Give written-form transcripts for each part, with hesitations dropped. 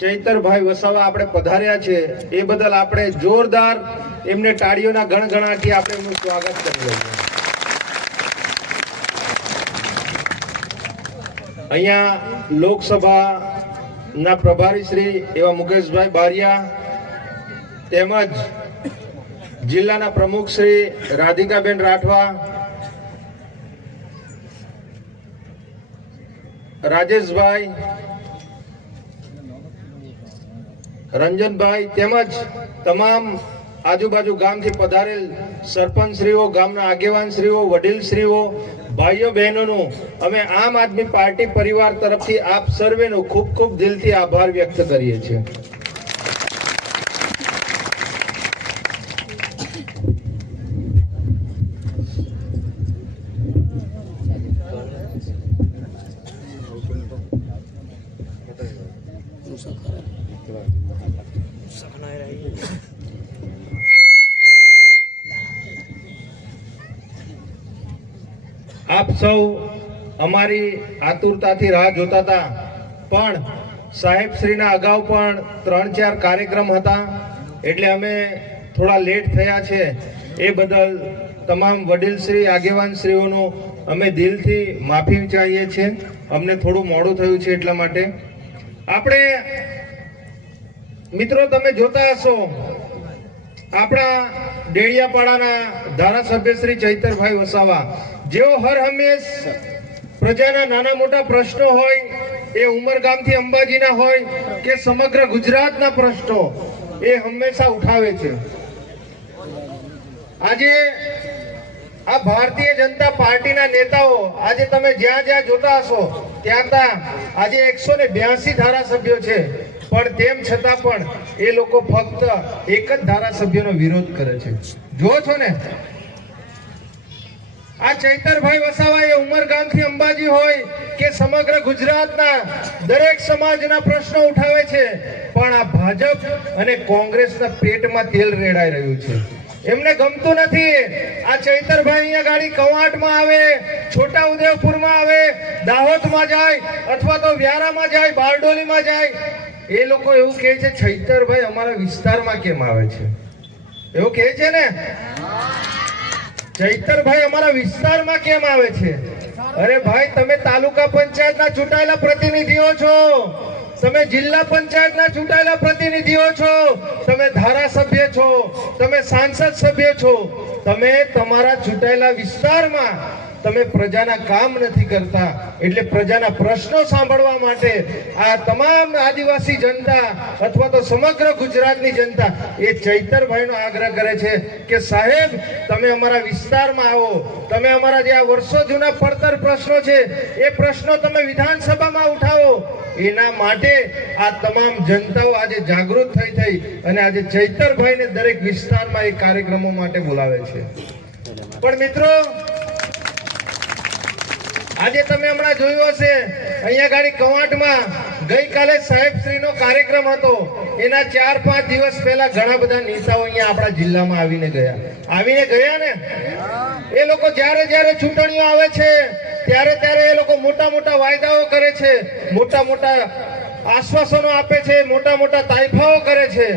ચૈતરભાઈ વસાવા આપણે પધાર્યા છે એ બદલ આપણે જોરદાર એમને તાળીઓના ગણગણાટથી આપણે એમનું સ્વાગત કરી રહ્યા છીએ। અહીંયા લોકસભાના પ્રભારી શ્રી એવા મુકેશભાઈ બારિયા તેમજ જિલ્લાના પ્રમુખ શ્રી રાધિકાબેન રાઠવા, રાજેશભાઈ, રંજનભાઈ તેમજ તમામ આજુબાજુ ગામથી પધારેલ સરપંચશ્રીઓ, ગામના આગેવાનશ્રીઓ, વડીલશ્રીઓ, ભાઈઓ બહેનોનું અમે આમ આદમી પાર્ટી પરિવાર તરફથી આપ સર્વેનો ખૂબ ખૂબ દિલથી આભાર વ્યક્ત કરીએ છીએ। આપ સૌ અમારી આતુરતાથી રાહ જોતા હતા, પણ સાહેબ શ્રીના અગાઉ પણ 3-4 કાર્યક્રમ હતા એટલે અમે થોડા લેટ થયા છે। એ બદલ તમામ વડીલશ્રી, આગેવાનશ્રીઓનો અમે દિલથી માફી ચાહીએ છીએ। અમને થોડું મોડું થયું છે એટલા માટે। આપણે મિત્રો તમે જોતા હશો આપણા ડેડિયાપાડાના ધારાસભ્ય શ્રી ચૈતરભાઈ વસાવા, જેઓ હર હંમેશ પ્રજાના નાના મોટા પ્રશ્નો હોય, એ ઉમરગામથી અંબાજીના હોય કે સમગ્ર ગુજરાતના પ્રશ્નો એ હંમેશા ઉઠાવે છે। આજે આ ભારતીય જનતા પાર્ટીના નેતાઓ આજે તમે જ્યાં જ્યાં જોતા હશો ત્યાં આજે 182 ધારાસભ્યો છે, પણ તેમ છતાં પણ એ લોકો ફક્ત એક જ ધારાસભ્યનો વિરોધ કરે છે। જો છો ને, આ ચૈતરભાઈ વસાવા એ ઉમરગામથી અંબાજી હોય કે સમગ્ર ગુજરાતના દરેક સમાજના પ્રશ્નો ઉઠાવે છે, પણ આ ભાજપ અને કોંગ્રેસના પેટમાં તેલ રેડાઈ રહ્યું છે। એમને ગમતું નથી। આ ચૈતરભાઈ અહીંયા ગાડી કવાંટમાં આવે, છોટા ઉદેપુરમાં આવે, દાહોદમાં જાય અથવા તો વ્યારામાં જાય, બારડોલીમાં જાય, એ લોકો એવું કહે છે ચૈતરભાઈ અમારા વિસ્તારમાં કેમ આવે છે? એવું કહે છે ને, ચૈતરભાઈ અમારા વિસ્તારમાં કેમ આવે છે? અરે ભાઈ, તમે તાલુકા પંચાયતના ચૂંટાયેલા પ્રતિનિધિઓ છો, તમે જિલ્લા પંચાયતના ચૂંટાયેલા પ્રતિનિધિઓ છો, તમે ધારાસભ્ય છો, તમે સાંસદ સભ્ય છો, તમે તમારા ચૂંટાયેલા વિસ્તારમાં તમે પ્રજાના કામ નથી કરતા। એટલે પ્રજાના પ્રશ્નો સાંભળવા માટે આ તમામ આદિવાસી જનતા અથવા તો સમગ્ર ગુજરાતની જનતા એ ચૈતરભાઈનો આગ્રહ કરે છે કે સાહેબ તમે અમારા વિસ્તારમાં આવો, તમે અમારા જે આ વર્ષો જૂના પડતર પ્રશ્નો છે એ પ્રશ્નો તમે વિધાનસભામાં ઉઠાવો। એના માટે આ તમામ જનતાઓ આજે જાગૃત થઈ અને આજે ચૈતરભાઈને દરેક વિસ્તારમાં એ કાર્યક્રમો માટે બોલાવે છે। પણ મિત્રો, આજે તમે હમણાં જોયું હશે અહીંયા ગાડી કવાંટમાં ગઈકાલે સાહેબશ્રીનો કાર્યક્રમ હતો, એના 4-5 દિવસ પહેલા ઘણા બધા નેતાઓ અહીંયા આપણા જિલ્લામાં આવીને ગયા ને। એ લોકો જ્યારે ચૂંટણીઓ આવે છે ત્યારે એ લોકો મોટા મોટા વાયદાઓ કરે છે, મોટા મોટા આશ્વાસનો આપે છે, મોટા મોટા તાઇફાઓ કરે છે,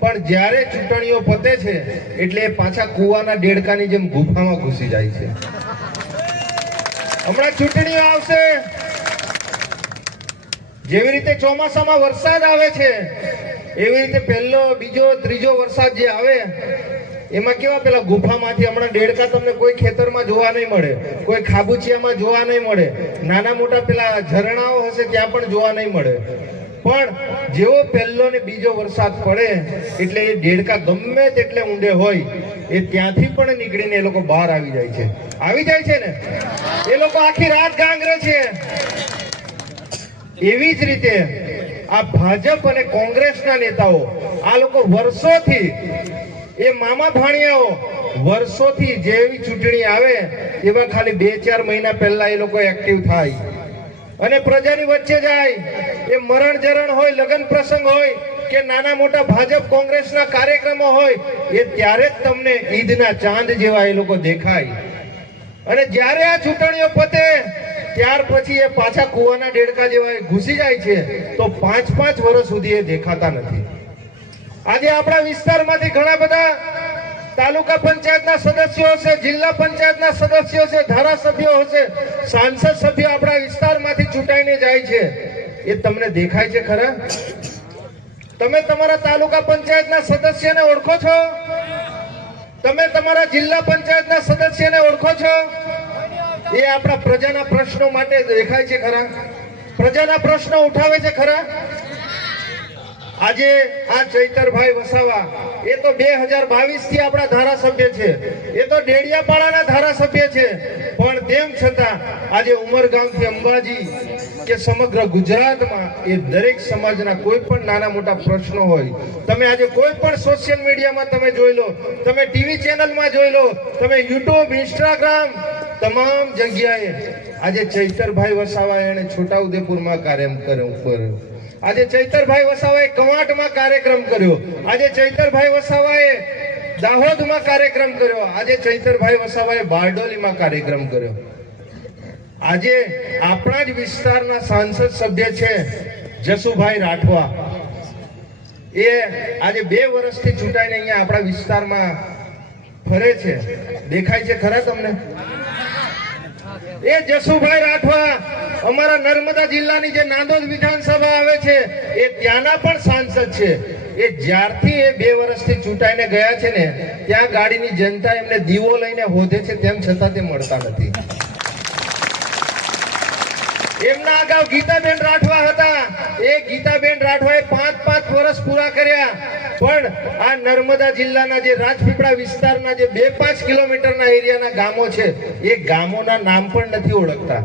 પણ જ્યારે ચૂંટણીઓ પતે છે એટલે એ પાછા કુવાના દેડકાની જેમ ગુફામાં ઘૂસી જાય છે। હમણાં ચૂંટણીઓ આવશે, જેવી રીતે ચોમાસામાં વરસાદ આવે છે એવી રીતે પહેલો, બીજો, ત્રીજો વરસાદ જે આવે એમાં કેવા પેલા ગુફામાંથી હમણાં દેડકા તમને કોઈ ખેતરમાં જોવા નહીં મળે, કોઈ ખાબુચિયામાં જોવા નહીં મળે, નાના મોટા પેલા ઝરણાઓ હશે ત્યાં પણ જોવા નહીં મળે, પણ જેવો પહેલો ને બીજો વરસાદ પડે એટલે એ દેડકા ગમે તેટલે ઊંડે હોય એ ત્યાંથી પણ નીકળીને એ લોકો બહાર આવી જાય છે ને। એ લોકો આખી રાત ગાંગરે છે। એવી જ રીતે આ ભાજપ અને કોંગ્રેસના નેતાઓ, આ લોકો વર્ષોથી, એ મામા ભાણિયાઓ વર્ષોથી જેવી ચૂંટણી આવે એવા ખાલી 2-4 મહિના પહેલા એ લોકો એક્ટિવ થાય અને પ્રજાની વચ્ચે જાય। એ મરણ જરણ હોય, લગ્ન પ્રસંગ હોય કે નાના મોટા ભાજપ કોંગ્રેસના કાર્યક્રમો હોય એ ત્યારે જ તમને ઈદના ચાંદ જેવા એ લોકો દેખાય। અને જ્યારે આ ચૂંટણીઓ પતે ત્યાર પછી એ પાછા કુવાના ડેડકા જેવા ઘૂસી જાય છે તો 5-5 વર્ષ સુધી એ દેખાતા નથી. આજે આપણા વિસ્તારમાંથી ઘણા બધા તાલુકા પંચાયતના સદસ્યો હશે, જિલ્લા પંચાયતના સદસ્યો છે, ધારાસભ્યો હશે, સાંસદ સભ્યો આપણા વિસ્તારમાંથી ચૂંટાઈને જાય છે. એ તમને દેખાય છે ખરા? તમે તમારા તાલુકા પંચાયતના સદસ્યને ઓળખો છો? તમે તમારા જિલ્લા પંચાયતના સદસ્યને ઓળખો છો? એ આપણા પ્રજાના પ્રશ્નો માટે દેખાય છે ખરા? પ્રજાના પ્રશ્નો ઉઠાવે છે ખરા? આજે આ ચૈતરભાઈ વસાવા એ તો 2022 થી આપણા ધારાસભ્ય છે, એ તો ડેડિયાપાડાના ધારાસભ્ય છે, પણ તેમ છતાં આજે ઉમરગામથી અંબાજી કે સમગ્ર ગુજરાતમાં એ દરેક સમાજના કોઈ પણ નાના મોટા પ્રશ્નો હોય, તમે આજે કોઈ પણ સોશિયલ મીડિયામાં તમે જોઈ લો, તમે ટીવી ચેનલમાં જોઈ લો, તમે યુટ્યુબ, ઇન્સ્ટાગ્રામ, તમામ જગ્યાએ આજે ચૈતરભાઈ વસાવા એને છોટાઉદેપુરમાં કાર્યક્રમ કર્યો, આજે ચૈતરભાઈ વસાવાએ કવાંટમાં કાર્યક્રમ કર્યો, આજે ચૈતરભાઈ વસાવાએ દાહોદમાં કાર્યક્રમ કર્યો, આજે ચૈતરભાઈ વસાવાએ બારડોલીમાં કાર્યક્રમ કર્યો. આજે આપણા જ વિસ્તારના સાંસદ સભ્ય છે જસુભાઈ રાઠવા, એ આજે 2 વર્ષથી ચૂંટાઈને અહીંયા આપણા વિસ્તારમાં ફરે છે. દેખાય છે ખરા તમને? એ જસુભાઈ રાઠવા અમારા નર્મદા જિલ્લાની જે નાંદોદ વિધાનસભા આવે છે એ ત્યાંના પણ સાંસદ છે. એ જ્યારથી એ 2 વર્ષથી ચૂંટાઈને ગયા છે ને ત્યાં ગાડીની જનતા એમને દીવો લઈને હોધે છે, તેમ છતાં તે મળતા નથી. એમના અગાઉ ગીતાબેન રાઠવા હતા, એ ગીતાબેન રાઠવાએ 5-5 વર્ષ પૂરા કર્યા, પણ આ નર્મદા જિલ્લાના જે રાજપીપળા વિસ્તારના જે 2-5 કિલોમીટરના એરિયાના ગામો છે એ ગામોના નામ પણ નથી ઓળખતા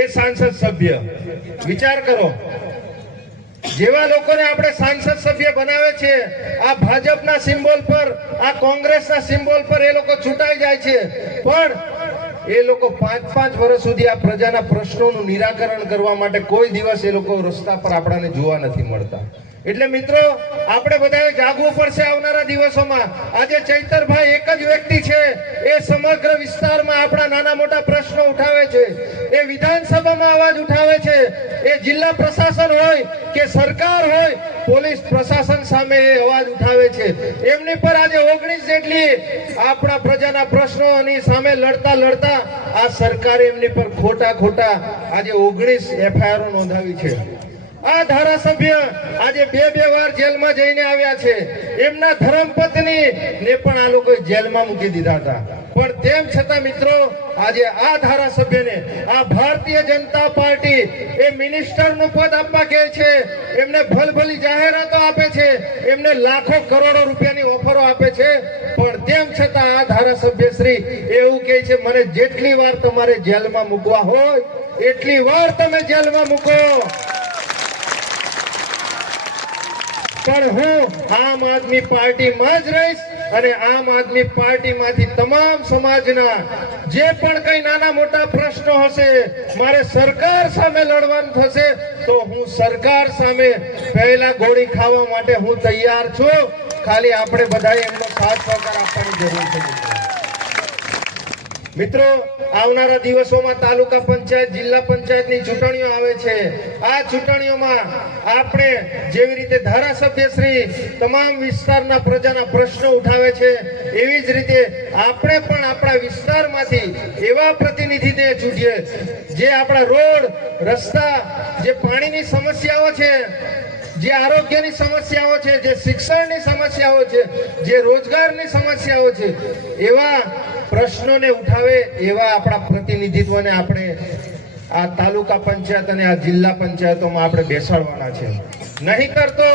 એ સાંસદ સભ્ય. વિચાર કરો, જેવા લોકોને આપણે સાંસદ સભ્ય બનાવે છે, આ ભાજપના સિમ્બોલ પર, આ કોંગ્રેસના સિમ્બોલ પર એ લોકો ચૂંટાઈ જાય છે, પણ એ લોકો 5-5 વર્ષ સુધી આ પ્રજાના પ્રશ્નોનું નિરાકરણ કરવા માટે કોઈ દિવસ એ લોકો રસ્તા પર આપણાને જોવા નથી મળતા. એટલે મિત્રો, આપણે બધાએ જાગવું પડશે આવનારા દિવસોમાં. આજે ચૈતરભાઈ એક જ વ્યક્તિ છે, એ સમગ્ર વિસ્તારમાં આપણા નાના મોટા પ્રશ્નો ઉઠાવે છે, એ વિધાનસભામાં અવાજ ઉઠાવે છે, એ જિલ્લા પ્રશાસન હોય કે સરકાર હોય, પોલીસ પ્રશાસન સામે એ અવાજ ઉઠાવે છે. એમની પર આજે 19 જેટલી આપણા પ્રજાના પ્રશ્નોની સામે લડતા લડતા આ સરકારે એમની પર ખોટા આજે 19 FIR નોંધાવી છે. આ ધારાસભ્ય આજે 2 વાર જેલમાં જઈને આવ્યા છે. એમના ધર્મપત્ની ને પણ આ લોકોએ જેલમાં મૂકી દીધા હતા, પણ તેમ છતાં મિત્રો આજે આ ધારાસભ્યને આ ભારતીય જનતા પાર્ટી એ મિનિસ્ટરનું પદ આપવા કહે છે, એમને ભલભલી જાહેરાતો આપે છે, એમને લાખો કરોડો રૂપિયાની ઓફરો આપે છે, પણ તેમ છતાં આ ધારાસભ્ય શ્રી એવું કહે છે, મને જેટલી વાર તમારે જેલમાં મૂકવા હોય એટલી વાર તમે જેલમાં મૂકો, પણ હું આમ આદમી પાર્ટીમાં જ રહીશ અને આમ આદમી પાર્ટીમાંથી તમામ સમાજના જે પણ કઈ નાના મોટા પ્રશ્નો હશે, મારે સરકાર સામે લડવાનું થશે તો હું સરકાર સામે પહેલા ગોળી ખાવા માટે હું તૈયાર છું. ખાલી આપણે બધાએ એમનો સાથ સહકાર આપવાની જરૂર છે. મિત્રો, આવનારા દિવસોમાં તાલુકા પંચાયત, જિલ્લા પંચાયતની ચૂંટણીઓ આવે છે. આ ચૂંટણીઓમાં આપણે જેવી રીતે ધારાસભ્ય શ્રી તમામ વિસ્તારના પ્રજાના પ્રશ્નો ઉઠાવે છે, એવી જ રીતે આપણે પણ આપણા વિસ્તારમાંથી એવા પ્રતિનિધિને ચૂંટીએ જે આપણા રોડ, રસ્તા, જે પાણીની સમસ્યાઓ છે, જે આરોગ્યની સમસ્યાઓ છે, જે શિક્ષણની સમસ્યાઓ છે, જે રોજગારની સમસ્યાઓ છે, એવા પ્રશ્નોને ઉઠાવે એવા આપણા પ્રતિનિધિત્વને આપણે આ તાલુકા પંચાયત અને આ જિલ્લા પંચાયતોમાં આપણે બેસાડવાના છે. નહીંતર તો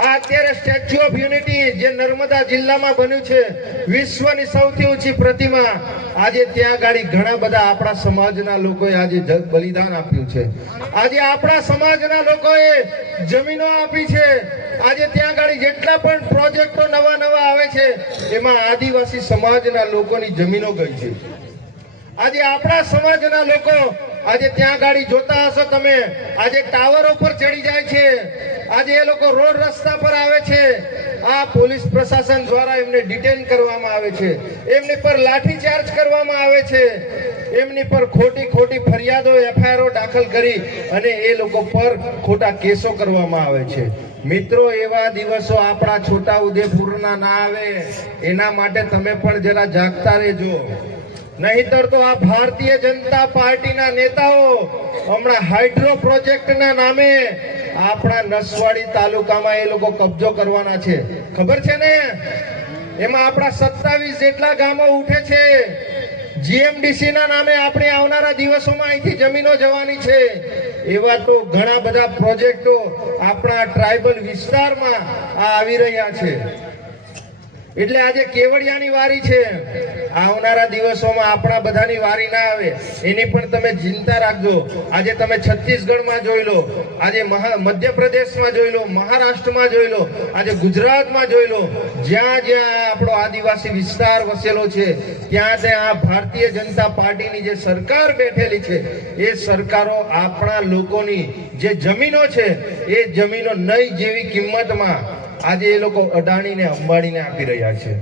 આ અત્યારે સ્ટેચ્યુ ઓફ યુનિટી જે નર્મદા જિલ્લામાં બન્યું છે, વિશ્વની સૌથી ઊંચી પ્રતિમા, આજે ત્યાં ગાડી ઘણા બધા આપણા સમાજના લોકોએ આજે બલિદાન આપ્યું છે. આજે આપણા સમાજના લોકોએ જમીનો આપી છે. આજે ત્યાં ગાડી જેટલા પણ પ્રોજેક્ટો નવા આવે છે એમાં આદિવાસી સમાજના લોકોની જમીનો ગઈ છે. આજે આપણા સમાજના લોકો આજે ત્યાં ગાડી જોતા હશો તમે, આજે ટાવરો પર ચડી જાય છે, આજે એ લોકો રોડ રસ્તા પર આવે છે, આ પોલીસ પ્રશાસન દ્વારા એમને ડિટેન કરવામાં આવે છે, એમની પર લાઠીચાર્જ કરવામાં આવે છે, એમની પર ખોટી ફરિયાદો એફઆઈઆર દાખલ કરી અને એ લોકો પર ખોટા કેસો કરવામાં આવે છે. મિત્રો, એવા દિવસો આપણા છોટાઉદેપુરના ના આવે એના માટે તમે પણ જરા જાગતા રહેજો. નહીતર તો આ ભારતીય જનતા પાર્ટીના નેતાઓ હમણાં હાઇડ્રો પ્રોજેક્ટના નામે આપણા નસવાડી તાલુકામાં એ લોકો કબજો કરવાના છે. ખબર છે ને? એમાં આપણા 27 જેટલા ગામો ઉઠે છે. જીએમડીસી ના નામે આપણે આવનારા દિવસોમાં અહીંથી જમીનો જવાની છે. એવા તો ઘણા બધા પ્રોજેક્ટો આપણા ટ્રાઇબલ વિસ્તારમાં આવી રહ્યા છે. એટલે આજે કેવડિયાની વારી છે. આવનારા દિવસોમાં આપણા બધાની વારી ના આવે એની પણ તમે ચિંતા રાખજો. આજે તમે છત્તીસગઢમાં જોઈ લો, આજે મધ્યપ્રદેશમાં જોઈ લો, મહારાષ્ટ્રમાં જોઈ લો, આજે ગુજરાતમાં જોઈ લો. જ્યાં જ્યાં આપણો આદિવાસી વિસ્તાર વસેલો છે ત્યાં ત્યાં ભારતીય જનતા પાર્ટીની જે સરકાર બેઠેલી છે એ સરકારો આપણા લોકોની જે જમીનો છે એ જમીનો નહીં જેવી કિંમતમાં આજે એ લોકો અડાણીને અંબાણીને આપી રહ્યા છે.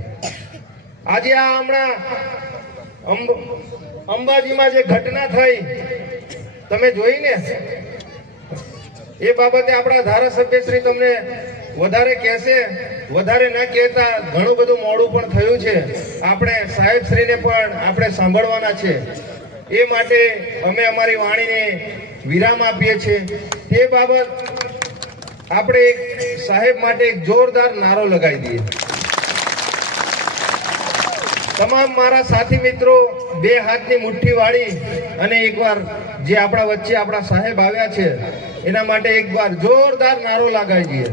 આજે આ હમણાં અંબાજીમાં જે ઘટના થઈ તમે જોઈ ને, એ બાબતે આપણા ધારાસભ્યશ્રી તમને વધારે કહેશે. વધારે ન કહેતા ઘણું બધું મોડું પણ થયું છે. આપણે સાહેબશ્રીને પણ આપણે સાંભળવાના છે. એ માટે અમે અમારી વાણીને વિરામ આપીએ છીએ. તે બાબત આપણે એક સાહેબ માટે એક જોરદાર નારો લગાવી દઈએ. તમામ મારા સાથી મિત્રો બે હાથની મુઠ્ઠી વાળી અને એકવાર જે આપણા વચ્ચે આપણા સાહેબ આવ્યા છે એના માટે એકવાર જોરદાર નારો લગાવી દઈએ.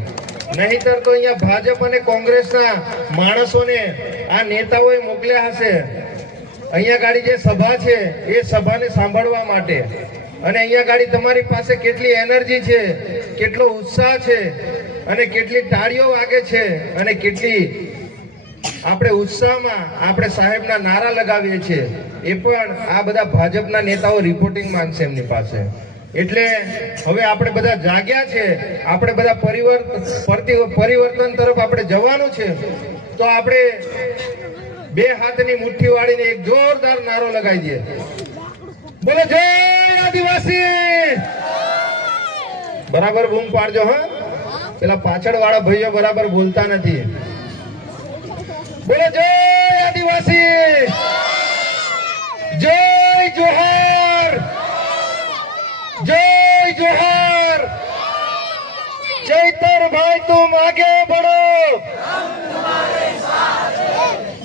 નહીતર તો અહીંયા ભાજપ અને કોંગ્રેસના માણસોને આ નેતાઓએ મોકલ્યા હશે અહીંયા ગાડી જે સભા છે એ સભાને સાંભળવા માટે. અને અહીંયા ગાડી તમારી પાસે કેટલી એનર્જી છે, કેટલો ઉત્સાહ છે અને કેટલી તાળીઓ વાગે છે અને કેટલી આપણે ઉત્સાહમાં આપણે સાહેબના નારા લગાવીએ છીએ. એ પણ આ બધા ભાજપના નેતાઓ રિપોર્ટિંગ માંગશે એમની પાસે. એટલે હવે આપણે બધા જાગ્યા છે, આપણે બધા પરિવર્તન તરફ આપણે જવાનું છે. તો આપણે બે હાથની મુઠ્ઠી વાળીને એક જોરદાર નારો લગાવી દઈએ. બોલો જય આદિવાસી. બરાબર બૂમ પાડજો. હા, પેલા પાછળ વાળા ભાઈઓ બરાબર બોલતા નથી. બોલો જય આદિવાસી, જય જોહાર, જય જોહાર. ચૈતર ભાઈ તુમ આગે बढ़ो,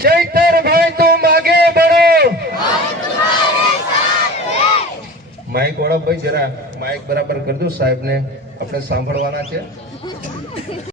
ચૈતર ભાઈ તુમ આગે बढ़ो. માઇક વાળા ભાઈ જરા માઇક બરાબર કરજો, સાહેબને આપણે સાંભળવાના છે.